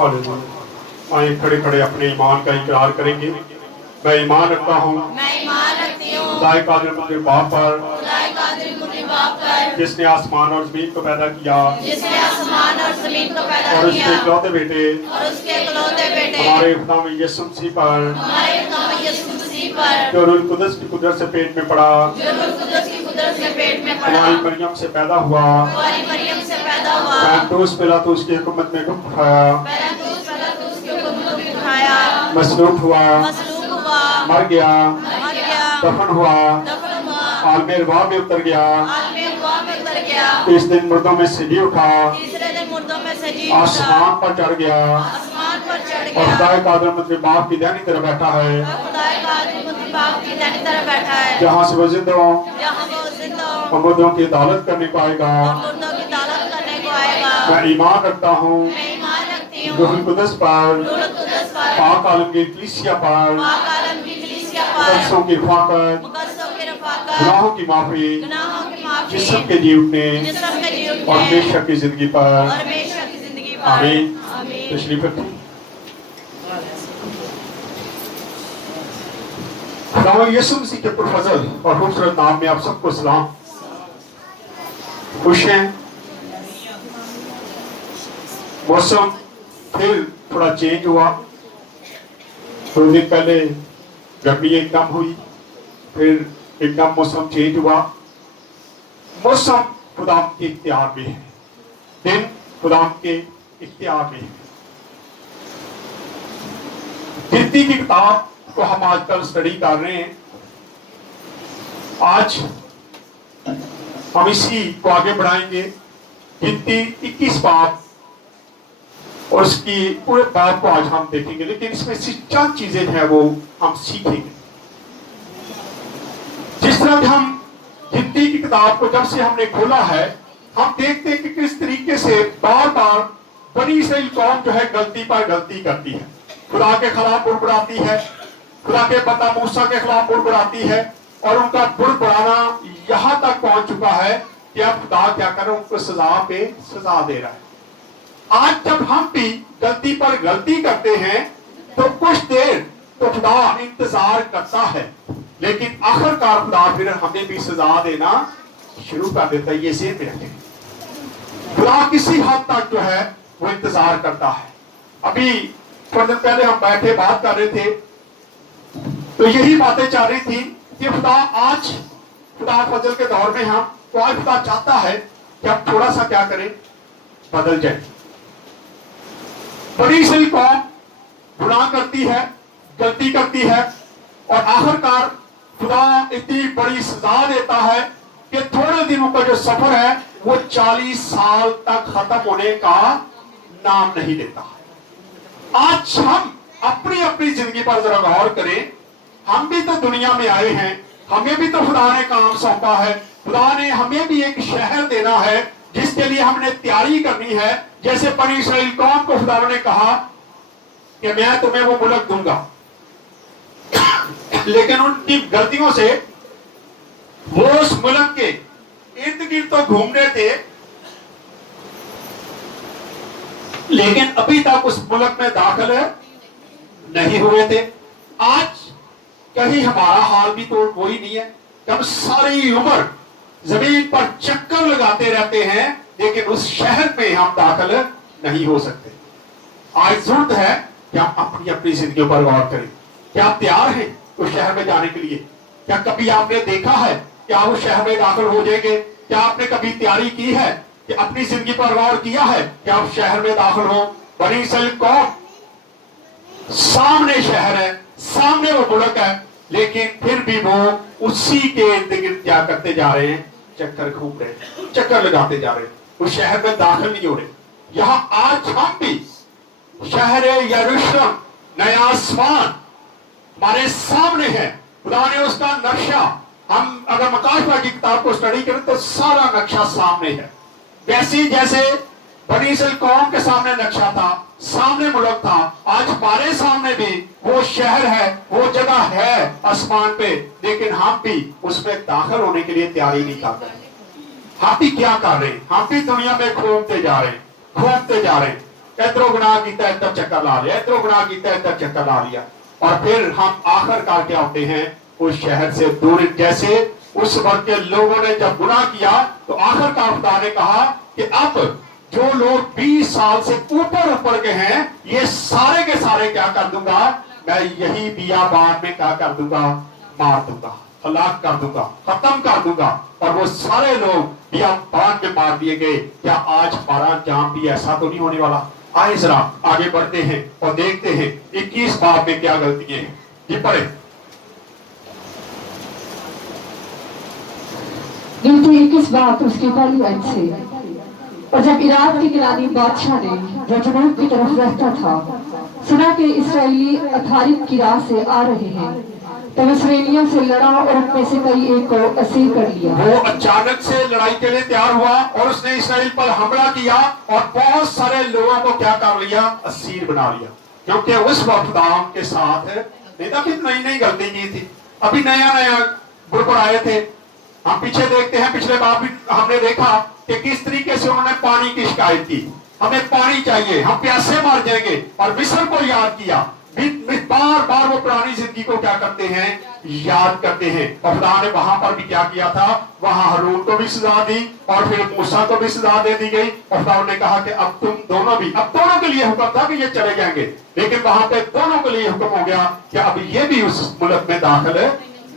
Hallelujah. आइए खड़े खड़े अपने ईमान का इकरार करेंगे। मैं ईमान रखता हूँ खुदाए कादिर मुतअल बाप पर, जिसने आसमान और जमीन को पैदा किया और उसके इकलौते बेटे हमारे खुदा में यीशु मसीह पर, जो रूह कुदस की कुदरत से पेट में पड़ा, हमारी मरियम से पैदा हुआ, पैंतोस पिलातुस की हुकूमत में उठाया, मसलूब हुआ, मर गया, दफन हुआ, आलमे अरवाह में उतर गया, इस दिन मुर्दों में से जी उठा, आसमान पर चढ़ गया और खुदाए कादिर मुतअल बाप की दाहिनी तरफ बैठा है, जहाँ से वो जिंदों और मुर्दों की अदालत करने को आएगा। मैं ईमान रखता हूँ रूह कुदस पर, पाक आलमगीर कलीसिया पर, मुकद्दसों की रफ़ाक़त, गुनाहों की माफ़ी, जिस्म के जी उठने और हमेशा की जिंदगी पर। आमीन। तशरीफ रखिए। खुदा यीशु मसीह के पुरफज़ल और खूबसूरत नाम में आप सबको सलाम। खुश हैं? मौसम फिर थोड़ा चेंज हुआ। 2 दिन पहले गर्मी एकदम हुई, फिर एकदम मौसम चेंज हुआ। मौसम खुदा के इख्तियार में है, दिन खुदा के इख्तियार में है। गिनती की किताब को हम आजकल स्टडी कर रहे हैं। आज हम इसी को आगे बढ़ाएंगे। गिनती 21 बाब और उसकी पूरे बाब को आज हम देखेंगे, लेकिन इसमें से चंद चीजें हैं वो हम सीखेंगे। जिस तरह हम गिनती की किताब को जब से हमने खोला है, हम देखते हैं कि किस तरीके से बार बार बनी इस्राएल कौम जो है गलती पर गलती करती है, खुदा के खिलाफ बुड़बुड़ाती है, खुदा के बंदा मूसा के खिलाफ बुड़बुड़ाती है, और उनका बुड़बुड़ाना यहां तक पहुंच चुका है कि अब खुदा क्या कर रहा है, उनको सजा पे सजा दे रहा है। आज जब हम भी गलती पर गलती करते हैं तो कुछ देर तो खुदा इंतजार करता है, लेकिन आखिरकार खुदा फिर हमें भी सजा देना शुरू कर देता है। ये ज़हन में रखें, खुदा किसी हद तक जो है वो इंतजार करता है। अभी थोड़ी देर पहले हम बैठे बात कर रहे थे तो यही बातें चल रही थी कि खुदा फजल के दौर में हम तो आज खुदा चाहता है कि हम थोड़ा सा क्या करें, बदल जाए। बड़ी सी कौम गुनाह करती है, गलती करती है, और आखिरकार खुदा इतनी बड़ी सजा देता है कि थोड़े दिनों का जो सफर है वो 40 साल तक खत्म होने का नाम नहीं लेता। आज हम अपनी अपनी जिंदगी पर जरा गौर करें। हम भी तो दुनिया में आए हैं, हमें भी तो खुदा ने काम सौंपा है। खुदा ने हमें भी एक शहर देना है जिसके लिए हमने तैयारी करनी है। जैसे बनी इस्राएल कौम को खुदा ने कहा कि मैं तुम्हें वो मुल्क दूंगा, लेकिन उनकी गलतियों से वो उस मुल्क के इर्द गिर्द तो घूमने थे, लेकिन अभी तक उस मुल्क में दाखिल नहीं हुए थे। आज कहीं हमारा हाल भी तो कोई नहीं है। हम सारी उम्र जमीन पर चक्कर लगाते रहते हैं, लेकिन उस शहर में हम दाखिल नहीं हो सकते। आज जरूरत है कि हम अपनी अपनी जिंदगी पर गौर करें। क्या आप तैयार हैं उस शहर में जाने के लिए? क्या कभी आपने देखा है कि आप उस शहर में दाखिल हो जाएंगे? क्या आपने कभी तैयारी की है कि अपनी जिंदगी पर गौर किया है कि आप शहर में दाखिल हो? बनी इस्राएल कौम सामने शहर है, सामने वो मुल्क है, लेकिन फिर भी वो उसी के इर्द गिर्द क्या करते जा रहे हैं, चक्कर घूम रहे हैं, चक्कर लगाते जा रहे हैं, उस शहर में दाखिल नहीं हो रहे। यहाँ आज हम भी शहर यरूशलेम, नया आसमान हमारे सामने है। खुदा ने उसका नक्शा, हम अगर मकाशवा की किताब को स्टडी करें तो सारा नक्शा सामने है। वैसे जैसे बनी इस्राएल कौम के सामने नक्शा था, सामने मुल्क था, आज हमारे सामने भी वो शहर है, वो जगह है आसमान पे, लेकिन हम भी उसमें दाखिल होने के लिए तैयारी नहीं कर रहे। हम भी क्या कर रहे हैं? हम भी दुनिया में घूमते जा रहे हैं, घूमते जा रहे हैं। इधरों गुनाह किया इधर चक्कर ला लिया, इधरों गुनाह किया इधर चक्कर ला लिया, और फिर हम आखिरकार क्या होते हैं, उस शहर से दूर। जैसे उस वर्ग के लोगों ने जब गुनाह किया तो आखिरकार खुदा ने कहा कि अब जो लोग 20 साल से ऊपर के हैं, ये सारे के सारे क्या कर दूंगा, मैं यही बियाबान में क्या कर दूंगा, मार दूंगा, हलाक कर दूंगा, खत्म कर दूंगा। और वो सारे लोग बियाबान में मार दिए गए। क्या आज हमारा अंजाम भी ऐसा तो नहीं होने वाला? आए जरा आगे बढ़ते हैं और देखते हैं 21 बाब में क्या गलतियां हैं। ये पढ़े। गिनती 21 बाब उसकी पहली आयत से। और जब इराक के गिलानी बादशाह ने जो जनूब की तरफ रहता था सुना कि इसराइली अथारिब की राह से आ रहे हैं, तो इसराइलियों से लड़ा और उनमें से कई एक को असीर कर लिया। वो अचानक से लड़ाई के लिए तैयार हुआ और उसने इसराइल पर हमला किया और बहुत सारे लोगों को क्या कर लिया, असीर बना लिया। क्योंकि उस वक्त दाम के साथ नहीं था कि नई नई गलती की थी, अभी नया नया ग्रुप आए थे। हम पीछे देखते हैं, पिछले बार भी हमने देखा कि किस तरीके से उन्होंने पानी की शिकायत की, हमें पानी चाहिए, हम प्यासे मर जाएंगे, और मिस्र को याद किया। बार बार वो पुरानी जिंदगी को क्या करते हैं, याद करते हैं। और खुदा ने वहां पर भी क्या किया था, वहां हारून को भी सजा दी और फिर मूसा को भी सजा दे दी गई। और खुदा ने कहा कि अब तुम दोनों भी, अब दोनों के लिए हुक्म था कि ये चले जाएंगे, लेकिन वहां पे दोनों के लिए हुक्म हो गया कि अब ये भी उस मुल्क में दाखिल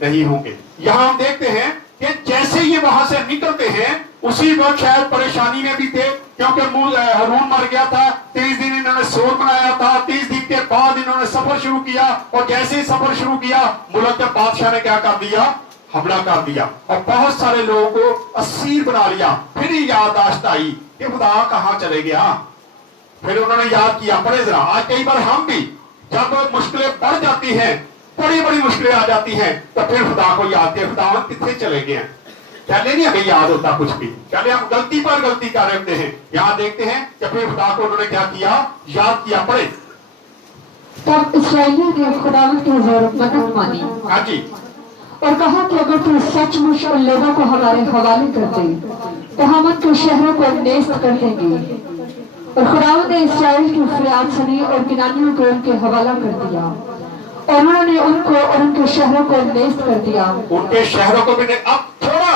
नहीं होंगे। यहां हम देखते हैं कि जैसे ये वहां से निकलते हैं उसी वक्त शायद परेशानी में भी थे, क्योंकि हारून मर गया था। 30 दिन इन्होंने शोर मनाया था, 30 दिन के बाद इन्होंने सफर शुरू किया, और जैसे ही सफर शुरू किया मुल्क के बादशाह ने क्या कर दिया, हमला कर दिया और बहुत सारे लोगों को असीर बना लिया। फिर ही याददाश्त आई कि खुदा कहाँ चले गया। फिर उन्होंने याद किया। बड़े जरा आज कई बार हम भी जब मुश्किलें बढ़ जाती हैं, बड़ी बड़ी मुश्किलें आ जाती हैं, तो फिर खुदा को याद किया, खुदा कितने चले गए हैं। पहले नहीं हमें याद होता कुछ भी, पहले हम गलती पर गलती कर रहे होते हैं। यहाँ देखते हैं कि फिर खुदा को उन्होंने क्या किया, याद किया। पढ़े। तब इसराइलियों ने खुदा की मदद मानी। हाँ जी। और कहा कि अगर तू सचमुच उन लोगों को हमारे हवाले कर दे तो हम उनके शहरों को नेस्त कर देंगे। और खुदा ने इसराइल की फरियाद सुनी और किनानियों को उनके हवाला कर दिया, और उन्होंने उनको और उनके शहरों को नेस्त कर दिया। उनके शहरों को भी। अब थोड़ा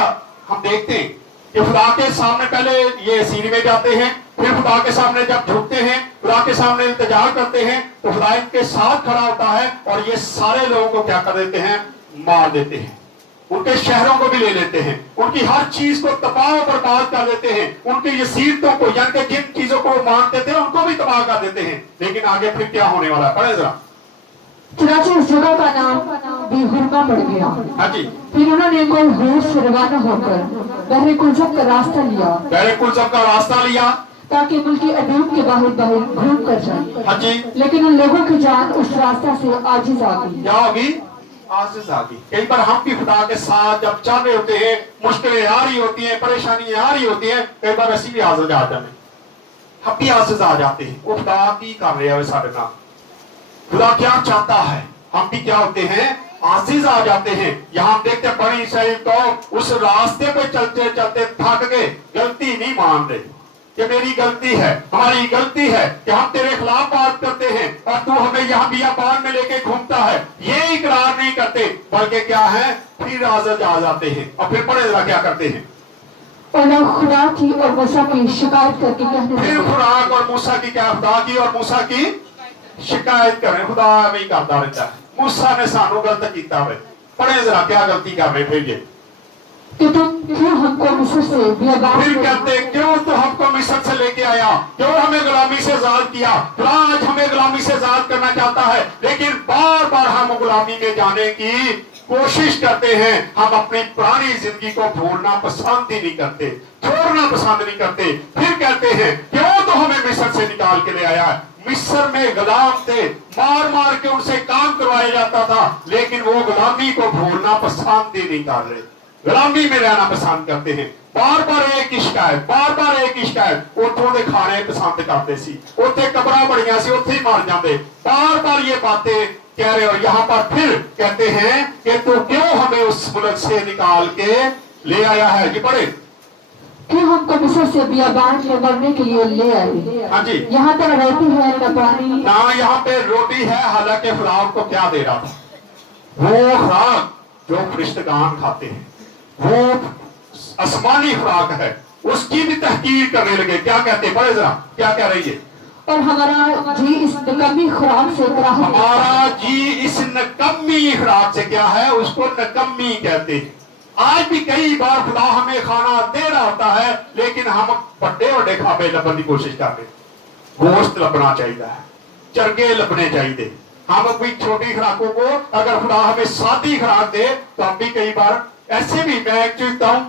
हम देखते हैं कि खुदा के सामने पहले ये सीरी में जाते हैं, फिर खुदा के सामने जब झुकते हैं, खुदा के सामने इंतजार करते हैं, तो खुदा इनके साथ खड़ा होता है और ये सारे लोगों को क्या कर देते हैं, मार देते हैं। उनके शहरों को भी ले लेते हैं, उनकी हर चीज को तबाह और बर्बाद कर देते हैं, उनकी यसीरतों को, यानी कि जिन चीजों को वो मानते थे उनको भी तबाह कर देते हैं। लेकिन आगे फिर क्या होने वाला है, पढ़े जरा। चुनाचे इस जगह का नाम बेहुरमा पड़ गया। हाँ जी। फिर उन्होंने कोई होश से रवाना होकर बहरे कुलजम का रास्ता लिया, बहरे कुलजम का रास्ता लिया ताकि मुल्की अदूब के बाहर बाहर घूम कर जाए। हाँ जी। लेकिन उन लोगों की जान उस रास्ता से आजिज आ गई। क्या होगी, आजिज आ गई। कई बार हम भी खुदा के साथ जब चल रहे होते हैं, मुश्किलें आ रही होती हैं, परेशानियां आ रही होती हैं, कई बार ऐसी भी आजिज आ जाते हैं, हम भी आजिज आ जाते हैं। वो खुदा की कर रहे हैं सारे नाम, खुदा क्या चाहता है, हम भी क्या होते हैं, आजीज आ जाते हैं। यहाँ देखते बड़ी सही तो उस रास्ते पे चलते चलते थक गए, गलती नहीं मान रहे कि मेरी गलती है, हमारी गलती है कि हम तेरे खिलाफ बात करते हैं और तू हमें यहाँ बियाबान में लेके घूमता है, ये इकरार नहीं करते, बल्कि क्या है, फिर आजीज आ जाते हैं। और फिर बड़े जरा क्या करते हैं, और लोग खुदा की और मूसा की शिकायत करके कहने फिर खुराक और मूसा की क्या, खुदा की और मूसा की शिकायत करें। खुदा नहीं करता रहता है, मूसा ने सानू गलत किया है, पढ़े जरा क्या गलती कर रहे फिर ये, कि तुम क्यों हमको मिस्र से बियाबान, फिर कहते क्यों तो हमको मिस्र से लेके आया, क्यों हमें गुलामी से आजाद किया। आज हमें गुलामी से आजाद करना चाहता है, लेकिन बार बार हम गुलामी में जाने की कोशिश करते हैं। हम अपनी पुरानी जिंदगी को भूलना पसंद ही नहीं करते, छोड़ना पसंद नहीं करते। फिर कहते हैं क्यों तो हमें मिस्र से निकाल के ले आया है। मिस्र में गुलाम थे, मार मार के उनसे काम करवाया जाता था, लेकिन वो गुलामी को भूलना पसंद ही नहीं कर रहे, गुलामी में रहना पसंद करते हैं। बार बार एक ही शिकायत, बार बार एक ही शिकायत। उठों के खाने पसंद करते सी, उत्थे कबरां बड़ियां सी, उत्थे ही मर जाते। बार बार ये बातें कह रहे हो। यहाँ पर फिर कहते हैं कि तू क्यों हमें उस मुल्क से निकाल के ले आया है। ये पढ़े। क्यों हमको मिस्र से बियाबान में मरने के लिए ले आए? हाँ जी, यहाँ पर रोटी है न पानी। ना यहाँ पे रोटी है, हालांकि खुदा उनको क्या दे रहा था? वो खुराक जो फरिश्तेगान खाते हैं, वो आसमानी खुराक है, उसकी भी तहकीर करने लगे। क्या कहते हैं? बड़े जरा क्या कह रही है? और हमारा जी इस निकम्मी खुराक से कराहत, हमारा जी इस नकम्मी खुराक से क्या है? उसको नकम्मी कहते हैं। आज भी कई बार खुदा हमें खाना दे रहा होता है, लेकिन हम बड़े बड़े खाबे लबन की कोशिश करते हैं। गोश्त लबना चाहिए, चरगे लबने चाहिए। हम अपनी छोटी खुराकों को अगर खुदा हमें सादी खुराक दे तो हम भी कई बार ऐसे भी, मैं चुनता हूं,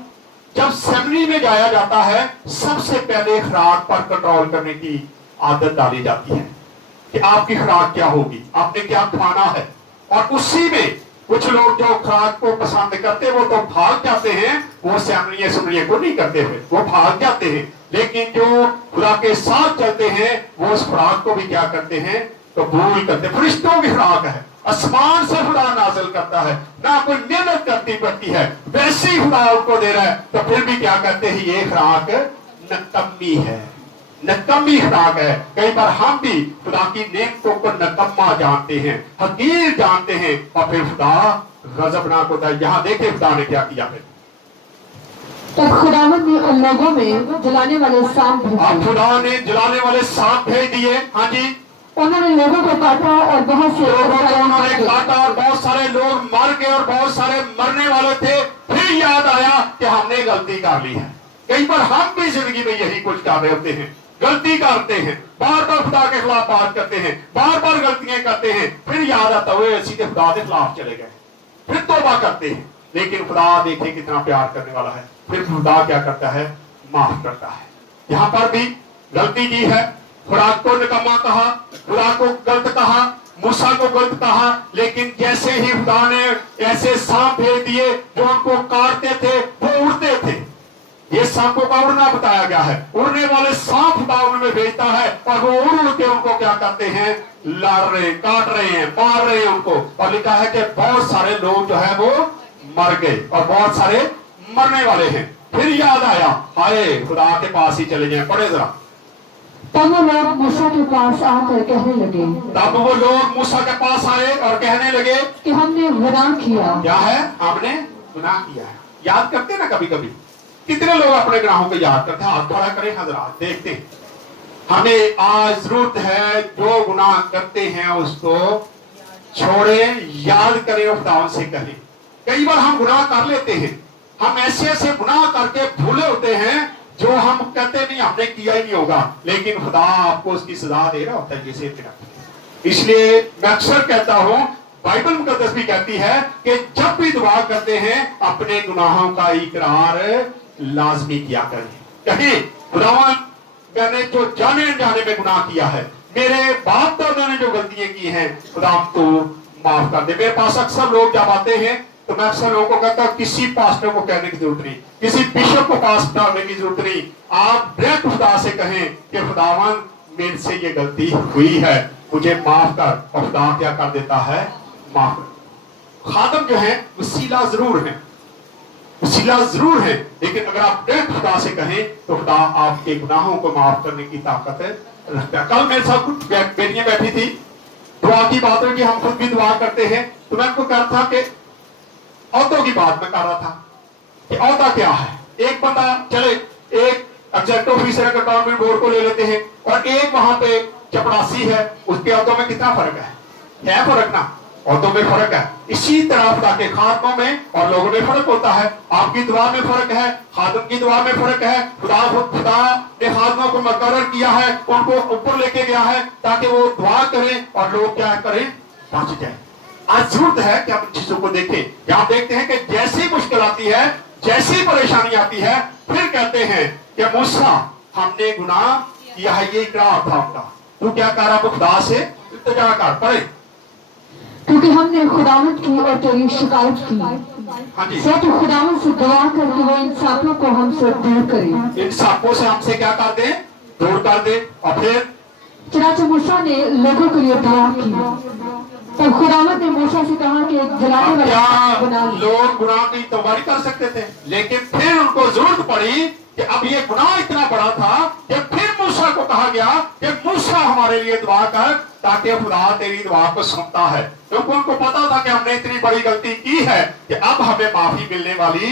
जब सेमिनरी में जाया जाता है सबसे पहले खुराक पर कंट्रोल करने की आदत डाली जाती है कि आपकी खुराक क्या होगी, आपने क्या खाना है। और उसी में कुछ लोग जो खुराक को पसंद करते वो तो भाग जाते हैं, वो सेमिनरी को नहीं करते हुए वो भाग जाते हैं। लेकिन जो खुदा के साथ चलते हैं वो उस खुराक को भी क्या करते हैं? कबूल करते। फरिश्तों की खुराक है, आसमान से खुदा नाजिल करता है, ना कोई मेहनत करती पड़ती है, वैसी खुदा उनको दे रहा है। तो फिर भी क्या कहते हैं? ये खुराक नकम्मी है, नकम्मी खुराक है। कई बार हम भी खुदा की नेमतों को नकम्मा जानते हैं, हकीर जानते हैं, और फिर खुदा गजबनाक होता है। यहाँ देखे खुदा ने क्या किया है। तब खुदावंद ने उन लोगों में जलाने वाले सांप भेजे। अब खुदा ने जलाने वाले सांप भेज दिए। हाँ जी, उन्होंने लोगों को काटा और बहुत से उन्होंने काटा और बहुत सारे लोग मर गए और बहुत सारे मरने वाले थे। फिर याद आया कि हमने गलती कर ली है। कई बार हम भी जिंदगी में यही कुछ कर रहे होते हैं, गलती करते हैं, बार बार खुदा के खिलाफ बात करते हैं, बार बार गलतियां करते हैं। फिर याद आता हुए सीधे खुदा के खिलाफ चले गए, फिर तौबा करते हैं। लेकिन खुदा देखे कितना प्यार करने वाला है, फिर खुदा क्या करता है? माफ करता है। यहाँ पर भी गलती की है, खुराक को निकम्मा कहा, खुदा को गलत कहा, मूसा को गलत कहा। लेकिन जैसे ही खुदा ने ऐसे सांप भेज दिए जो उनको काटते थे, वो उड़ते थे। ये सांपों का उड़ना बताया गया है, उड़ने वाले सांप खुदा उनमें भेजता है और वो उड़ उड़ के उनको क्या करते हैं? लड़ रहे, काट रहे हैं, मार रहे हैं उनको। और लिखा है कि बहुत सारे लोग जो है वो मर गए और बहुत सारे मरने वाले हैं। फिर याद आया, हाय खुदा के पास ही चले जाए। पढ़े जरा। तब वो लोग मूसा के पास आकर कहने लगे, तब वो लोग मूसा के पास आए और कहने लगे कि हमने गुनाह किया। क्या है? हमने गुनाह किया है। याद करते ना कभी कभी? कितने लोग अपने गुनाहों को याद करते हैं? हाथ खड़ा करें हजरात, देखते हैं। हमें आज जरूरत है जो गुनाह करते हैं उसको छोड़े, याद करें और खुदा से कहें। कई बार हम गुनाह कर लेते हैं, हम ऐसे ऐसे गुनाह करके भूले होते हैं जो हम कहते नहीं हमने किया ही नहीं होगा, लेकिन खुदा आपको उसकी सजा दे रहा होता है जैसे तेरा। इसलिए मैं अक्सर कहता हूं, बाइबल मुकद्दस भी कहती है कि जब भी दुआ करते हैं अपने गुनाहों का इकरार लाजमी किया करें। कहीं खुदावन मैंने जो जाने अनजाने में गुनाह किया है, मेरे बाप दादा ने जो गलतियां की हैं, खुदा तो माफ कर दे। मेरे पास अक्सर लोग जब आते हैं तो मैं अक्सर लोगों को कहता हूं किसी पास्टर को कहने की जरूरत नहीं, किसी बिशप को पास डालने की जरूरत नहीं। आप डायरेक्ट खुदा से कहें कि खुदावन मेरे से ये गलती हुई है, मुझे माफ कर। और खुदा क्या कर देता है? माफ कर। खादम जो है वसीला जरूर है, वसीला जरूर है, लेकिन अगर आप डायरेक्ट खुदा से कहें तो खुदा आपके गुनाहों को माफ करने की ताकत रखता है। कल मेरे साथ कुछ बेटियां बैठी थी, दुआ की बात हुई कि हम खुद भी दुआ करते हैं। तो मैं आपको कह रहा था कि औहदों की बात मैं कर रहा था कि औहदा क्या है। एक बंदा चले एक एग्जेक्टिव ऑफिसर कंट्रोलमेंट बोर्ड को ले लेते हैं और एक वहां पे चपरासी है, उसके औहदों में कितना फर्क है फर्क ना? औहदों में फर्क है। इसी तरह खुदा के खादमों में और लोगों में फर्क होता है। आपकी दुआ में फर्क है, खादम की दुआ में फर्क है। खुदा ने खादमों को मुकर्रर किया है, उनको ऊपर लेके गया है ताकि वो दुआ करें और लोग क्या करें? बच जाए। आज जरूरत है कि आप इन चीजों को देखें। यहां देखते हैं कि जैसी मुश्किल आती है, जैसी परेशानी आती है, फिर कहते हैं कि मूसा हमने गुनाह किया है, ये इकरार था उनका। तू क्या कर रहा? खुदा से इल्तिजा कर। पढ़े। क्योंकि हमने खुदावंद की और तेरी शिकायत की। हाँ जी। सो तो खुदावंद से दुआ करके वो इन सांपों को हमसे दूर करे। इन सांपों से हमसे क्या कर दे? दूर कर दे। और फिर चनाचे मूसा ने लोगों के लिए दुआ की। तब खुदावंद ने मूसा से कहा कि जलाने वाले क्या लोग गुनाह की तौबा नहीं कर सकते थे? लेकिन फिर उनको जरूरत पड़ी कि अब ये गुनाह इतना बड़ा था कि फिर मूसा को कहा गया कि मूसा हमारे लिए दुआ कर, ताकि खुदा तेरी दुआ को सुनता है। क्योंकि उनको पता था कि हमने इतनी बड़ी गलती की है कि अब हमें माफी मिलने वाली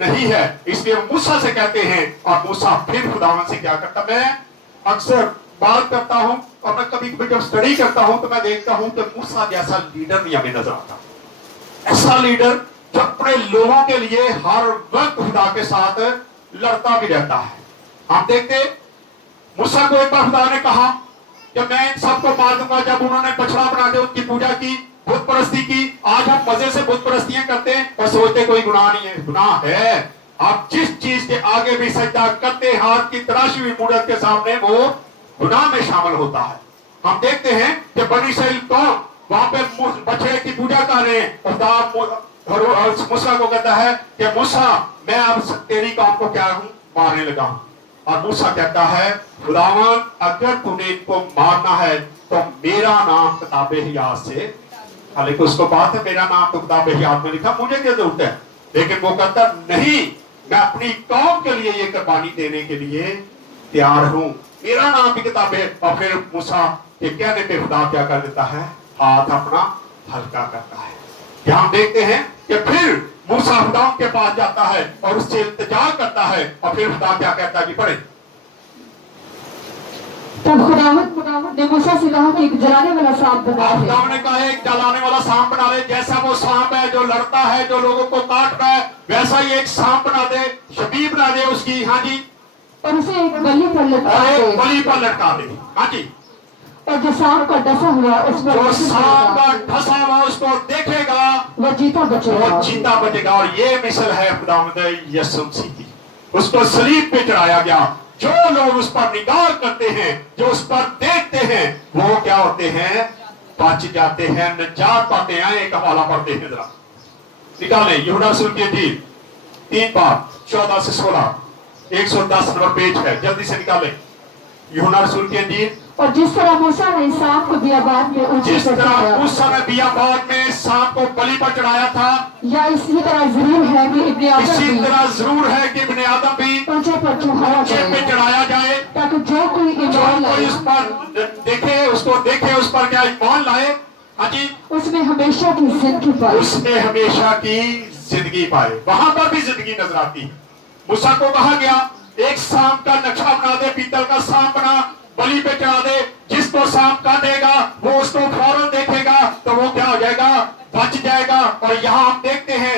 नहीं है। इसलिए मूसा से कहते हैं, और मूसा फिर खुदावन से क्या करता। मैं अक्सर बात करता हूं और मैं कभी कभी जब स्टडी करता हूं तो मैं देखता हूं कि मूसा जैसा लीडर नहीं हमें नजर आता। ऐसा लीडर जो अपने लोगों के लिए हर वक्त खुदा के साथ लड़ता भी रहता है। हम देखते मूसा को एक बार खुदा ने कहा कि मैं इन सबको मार दूंगा। जब उन्होंने बछड़ा बना के उनकी पूजा की, बुत परस्ती की। आज हम मजे से बुत परस्तियां करते हैं और सोचते कोई गुनाह नहीं है। गुनाह है। आप जिस चीज के आगे भी सजदा करते, हाथ की तराशी हुई मूरत के सामने, वो गुनाह में शामिल होता है। हम देखते हैं कि बनी इस्राएल कौम वहां पे बछड़े की पूजा कर रहे हैं। और मूसा को कहता है कि मूसा मैं अब तेरी कौम को क्या हूं, मारने लगा हूं। और मूसा कहता है खुदावन अगर तूने इनको मारना है तो मेरा नाम किताबे हियात से, हालांकि उसको बात है मेरा नाम तो किताबे हियात में लिखा, मुझे क्या जरूरत है। लेकिन वो कहता नहीं, मैं अपनी कौम के लिए ये कुर्बानी देने के लिए तैयार हूं, मेरा नाम भी किताब है। और फिर मूसा के कहने पे खुदा क्या कर देता है, हाथ अपना हल्का करता है। हम देखते हैं कि फिर मूसा खुदा के पास जाता है और उससे इल्तिजा करता है। और फिर खुदा क्या कहता है कि पढ़े। तब खुदावंद ने मूसा से कहा कि एक जलाने वाला सांप बना ले। खुदा ने कहा एक जलाने वाला सांप बना ले। जैसा वो सांप है जो लड़ता है, जो लोगों को काटता है, वैसा ही एक सांप बना दे, शबी बना दे उसकी। हाँ जी। और उसे एक बलि पर लटका दे। बलि पर लटका दे। हाँ जी। और जो सांप का डसा हुआ उस पर, जो सांप का डसा हुआ उसको देखेगा वो जीता बचेगा। वो जीता बचेगा। और ये मिसल है खुदावंद यीशु मसीह की। उसको सलीब पे चढ़ाया गया। जो लोग उस पर निगाह करते हैं, जो उस पर देखते हैं, वो क्या होते हैं, बच जाते हैं, निजात पाते हैं। एक हवाला पढ़ते हैं जरा, निकालें यूहन्ना रसूल की इंजील 3:14 से 16, 110 नंबर पेज है, जल्दी से निकालें यूहन्ना रसूल की इंजील। और जिस तरह मूसा ने सांप को बियाबान में ऊंचे जिस पर तरह चढ़ाया, उस समय बियाबान में सांप को बलि पर चढ़ाया था, या इसी तरह जरूर है कि इब्ने आदम इसी भी तरह जरूर है कि इब्ने आदम भी ऊंचे पर चढ़ाया ऊंचे पे जाए, चढ़ाया जाए, ताकि जो कोई जो ईमान कोई लाए उस पर देखे, उसको देखे, उस पर क्या ईमान लाए। हाँ जी। उसमें हमेशा की जिंदगी पाए। उसमें हमेशा की जिंदगी पाए। वहां पर भी जिंदगी नजर आती है। मूसा को कहा गया एक सांप का नक्शा बना दे, पीतल का सांप बना, बलि पे चढ़ा दे। जिसको सांप काटेगा वो उसको फौरन देखेगा तो वो क्या हो जाएगा, बच जाएगा। और यहाँ हम देखते हैं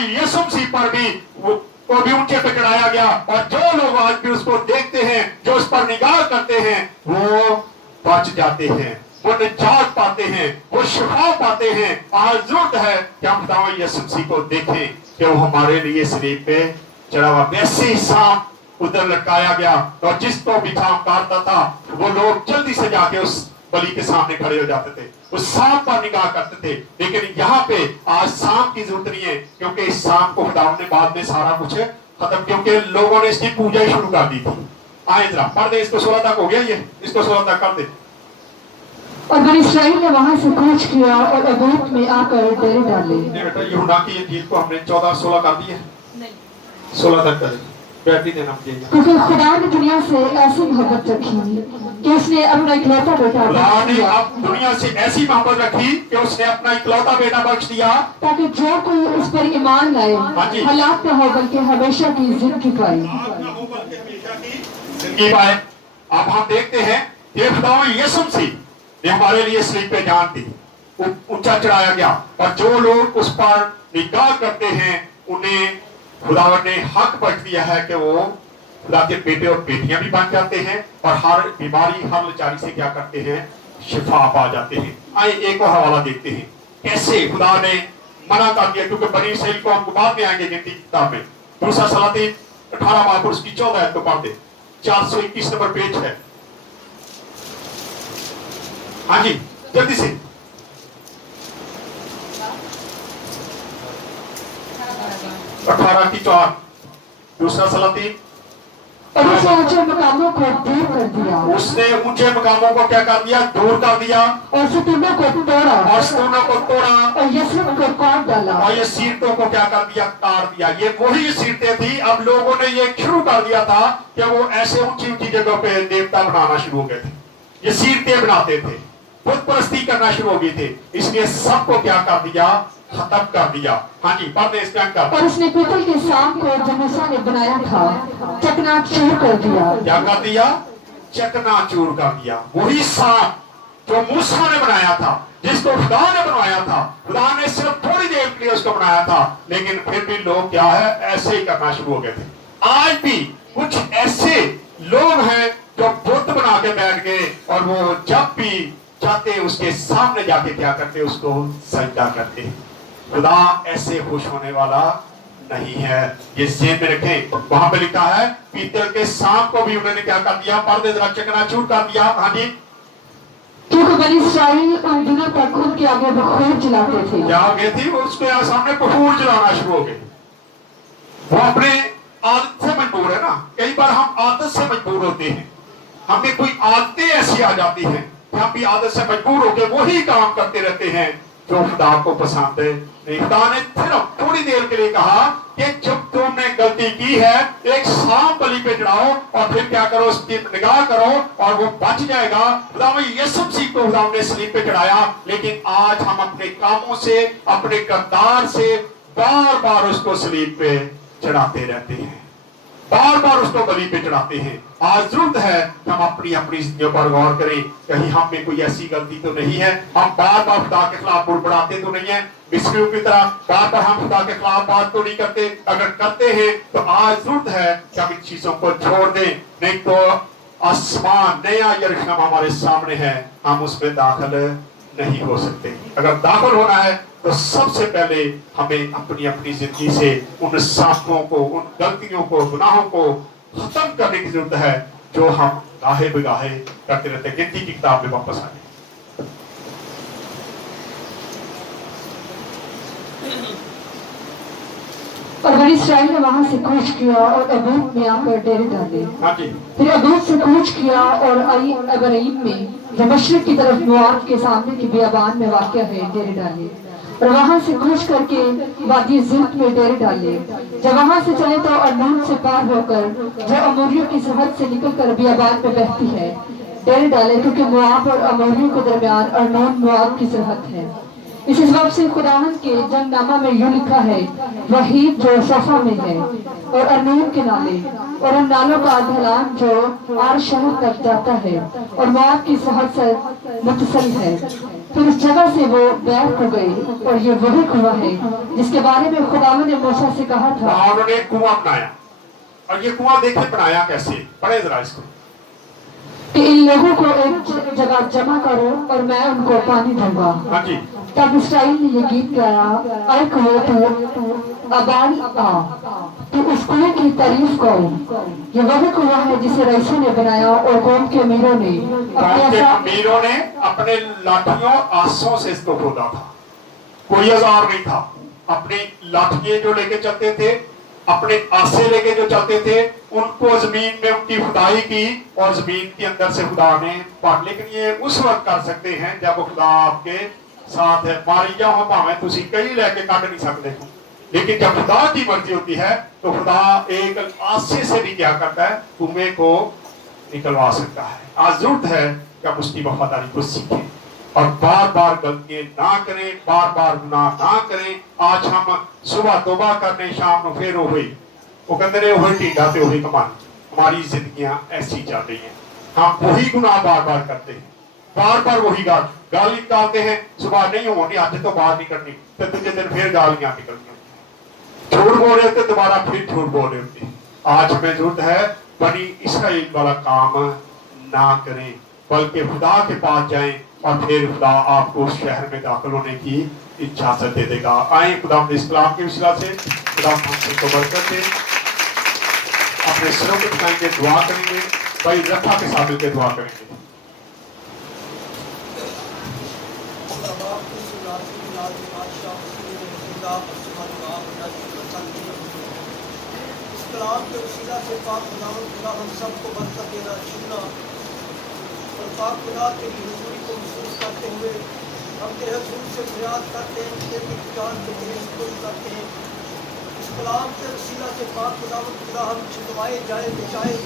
यीशु मसीह पर भी वो भी ऊंचे पे चढ़ाया गया। और जो लोग आज भी उसको देखते हैं, जो उस पर निगाह करते हैं, वो बच जाते हैं, वो निजात पाते हैं, वो शिफा पाते हैं। आज जरूरत है कि हम यीशु मसीह को देखें कि वो हमारे लिए सलीब पे चढ़ा हुआ। वैसे ही सांप उधर लटकाया गया और जिसको भी सांप काटता था वो लोग जल्दी से जाके उस बलि के सामने खड़े हो जाते थे, उस सांप पर निगाह करते थे। लेकिन यहाँ पे आज सांप की जरूरत नहीं है, क्योंकि इस सांप को खुदा ने बाद में सारा कुछ खत्म, क्योंकि लोगों ने इसकी पूजा ही शुरू कर दी थी। आए जरा पढ़ दे इसको, 16 तक हो गया, ये इसको 16 तक कर दे। और बनी इस्राएल ने वहां से कूच किया और अगूत में आकर डेरे डाले। बेटा यूहन्ना की इंजील को हमने 14-16 कर दी है, 16 तक करें। बैटरी देना मुझे। क्योंकि खुदा ने दुनिया से ऐसी मोहब्बत रखी कि उसने अपना इकलौता बेटा खुदा ने दिया, अब दुनिया से ऐसी मोहब्बत रखी कि उसने अपना इकलौता बेटा बख्श दिया, ताकि जो कोई उस पर ईमान लाए हलाक न हो बल्कि हमेशा की जिंदगी पाए। जिंदगी पाए। अब हम देखते हैं कि खुदा यीशु मसीह ने हमारे लिए सलीब पे जान दी, ऊंचा चढ़ाया गया। और जो लोग उस पर निगाह करते हैं उन्हें खुदावन ने हक बख्श दिया है कि वो खुदा के बेटे और बेटियां भी बन जाते हैं और हर बीमारी, हर लाचारी से क्या करते हैं, शिफा पा जाते हैं। आइए एक और हवाला देखते हैं कैसे खुदा ने मना कर दिया, क्योंकि बनी इस्राएल को हमको बाद में आएंगे गिनती की किताब में। दूसरा सलातीन 18 बाब उसकी 14 आयत को पढ़ दे, 421 नंबर पेज है। हाँ जी जल्दी से। 18 की 4, दूसरा सलातीन और उसने ऊंचे मकामों को दूर कर दिया उसने ऊंचे मकामों को क्या कर दिया? दूर कर दिया। और सतूनों को तोड़ा और स्तूनों को तोड़ा और यशब को काट डाला और ये सीरतों को क्या कर दिया? काट दिया। ये वही सीरतें थी। अब लोगों ने ये शुरू कर दिया था कि वो ऐसे ऊंची ऊंची जगहों पे देवता बनाना शुरू हो गए थे, ये सीरतें बनाते थे, बुत परस्ती करना शुरू हो गए थे। इसलिए सबको क्या कर दिया? खत्म कर दिया। हाँ जी, पढ़ते इसका कर। और उसने पीतल के सांप को जो मूसा ने बनाया था चकनाचूर कर दिया। क्या कर दिया? चकनाचूर कर दिया। वही सांप जो मूसा ने बनाया था, जिसको खुदा ने बनवाया था, खुदा ने सिर्फ थोड़ी देर के लिए उसको बनाया था, लेकिन फिर भी लोग क्या है? ऐसे ही करना शुरू हो गए थे। आज भी कुछ ऐसे लोग हैं जो बुत बना के बैठ गए और वो जब भी चाहते उसके सामने जाके क्या करते? उसको सजदा करते। खुदा ऐसे खुश होने वाला नहीं है, ये जेब में रखें। वहां पे लिखा है पीतल के सांप को भी उन्होंने क्या कर दिया? पर्दे जरा चकनाचूर कर दिया। हाँ जी, क्योंकि बनी इसराइल उन दिनों तक उनके आगे बखूर जलाते थे। क्या हो गई थी? उसके सामने बखूर जलाना शुरू हो गए। वो अपने आदत से मजबूर है ना। कई बार हम आदत से मजबूर होते हैं, हमें कोई आदतें ऐसी आ जाती हैं कि हम भी आदत से मजबूर होकर वही काम करते रहते हैं जो खुदा को पसंद है नहीं। खुदा ने सिर्फ थोड़ी देर के लिए कहा कि जब तुमने गलती की है, एक सांप बलि पे चढ़ाओ और फिर क्या करो? उसकी निगाह करो और वो बच जाएगा। खुदा में यीशु मसीह को खुदा ने सलीब पे चढ़ाया, लेकिन आज हम अपने कामों से, अपने किरदार से बार बार उसको सलीब पे चढ़ाते रहते हैं, बार बार उसको बलि पे चढ़ाते हैं। आज जरूरत है कि हम अपनी अपनी जिंदगियों पर गौर करें, कहीं हम में कोई ऐसी गलती तो नहीं है, हम बार बार खुदा के खिलाफ बुड़बुड़ाते तो नहीं है, मिस्रियों की तरह बार बार हम खुदा के खिलाफ बात तो नहीं करते। अगर करते हैं तो आज जरूरत है कि हम इन चीजों को छोड़ दें, नहीं तो आसमान नया यरूशलेम हमारे सामने है, हम उसमें दाखिल नहीं हो सकते। अगर दाखिल होना है तो सबसे पहले हमें अपनी अपनी जिंदगी से उन सांपों को, उन गलतियों को, गुनाहों को खत्म करने की जरूरत है जो हम गाहे बेगाहे करते रहते हैं। गिनती की किताब में वापस आए। और बनी इसराइल ने वहां से कूच किया और अबूद में आकर डेरे डाले। हाँ जी, फिर अबूद से कूच किया और अबरईम में जो मशरिक की तरफ मुआब के सामने की बियाबान में वाक़या है डेरे डाले। और वहां से कूच करके वादी जिल्त में डेरे डाले। जब वहां से चले तो अर्नोन से पार होकर जो अमोरियों की सरहद से निकलकर बियाबान में बहती है डेरे डाले, क्योंकि मुआब और अमोरियों के दरमियान अर्नोन मुआब की सरहद है। इस हिसाब से खुदावन के जंगनामा में यूं लिखा है, वहीद जो सफा में है और अर्नोन के नाले और उन नालों का ढलान जो आर शहर तक जाता है और मुआब की सरहद से मुतसल है। फिर इस जगह से वो बैर हो गई और ये वही कुआं है जिसके बारे में खुदावन ने मूसा से कहा था। उन्होंने एक कुआं बनाया, और ये कुआं देखे बनाया कैसे? पढ़े जरा इसको। कि इन लोगों को एक जगह जमा करो और मैं उनको पानी दूंगा। हाँ जी, तब इसराइल ने ये गीत गाया, ऐ कुएं तू अबाल आ, तू उस कुएं की तारीफ करो। ये वही कुआं है जिसे रईसों ने बनाया और कौम के अमीरों ने अपने लाठियों आसों से इसको खोदा था। कोई औजार नहीं था, अपनी लाठियां जो लेके चलते थे, अपने आसे लेके जो चलते थे, उनको जमीन में उनकी खुदाई की और जमीन के अंदर से खुदा ने पढ़। लेकिन ये उस वक्त कर सकते हैं जब खुदा आपके साथ है। मारी जाओ भावे तुसी कई लेके काट नहीं सकते, लेकिन जब खुदा की मर्जी होती है तो खुदा एक आसे से भी क्या करता है? कुएं को निकलवा सकता है। आज जरूरत है कि हम उसकी वफादारी को सीखें और बार बार गलतियां ना करें, बार बार गुनाह ना करें। आज हम सुबह तौबा करने, शाम को फिर वही वो कहते रहे वही टीका ते वही कमान। हमारी जिंदगियां ऐसी चल रही हैं, हम वही गुनाह बार बार करते हैं, बार बार वही गाली निकालते हैं। सुबह नहीं होनी, आज तो बाहर नहीं करनी, तो दूसरे दिन फिर गालियां निकलनी, झूठ बोल रहे होते, दोबारा फिर झूठ बोल रहे होते। आज हमें जरूरत है बनी इसराइल वाला काम ना करें, बल्कि खुदा के पास जाएं और फिर खुदा आपको उस शहर में दाखिल होने की इजाजत दे देगा। आए खुदा इस्लाम के विशला से खुदा हमसे को बरकत दे। अपने सिरों को झुकाएंगे, दुआ करेंगे, भाई रखा के साथ मिलकर दुआ करेंगे। کلام کے وسیلہ سے پاک خداوند خدا ہم سب کو برکت دینا چننا، اور پاک خدا تیری حضوری کو محسوس کرتے ہوئے ہم تیرے حضور سے فریاد کرتے ہیں، تیری جان کے تیرے سپرد کرتے ہیں۔ اس کلام کے وسیلہ سے پاک خداوند خدا ہم چھپائے جائے بچائے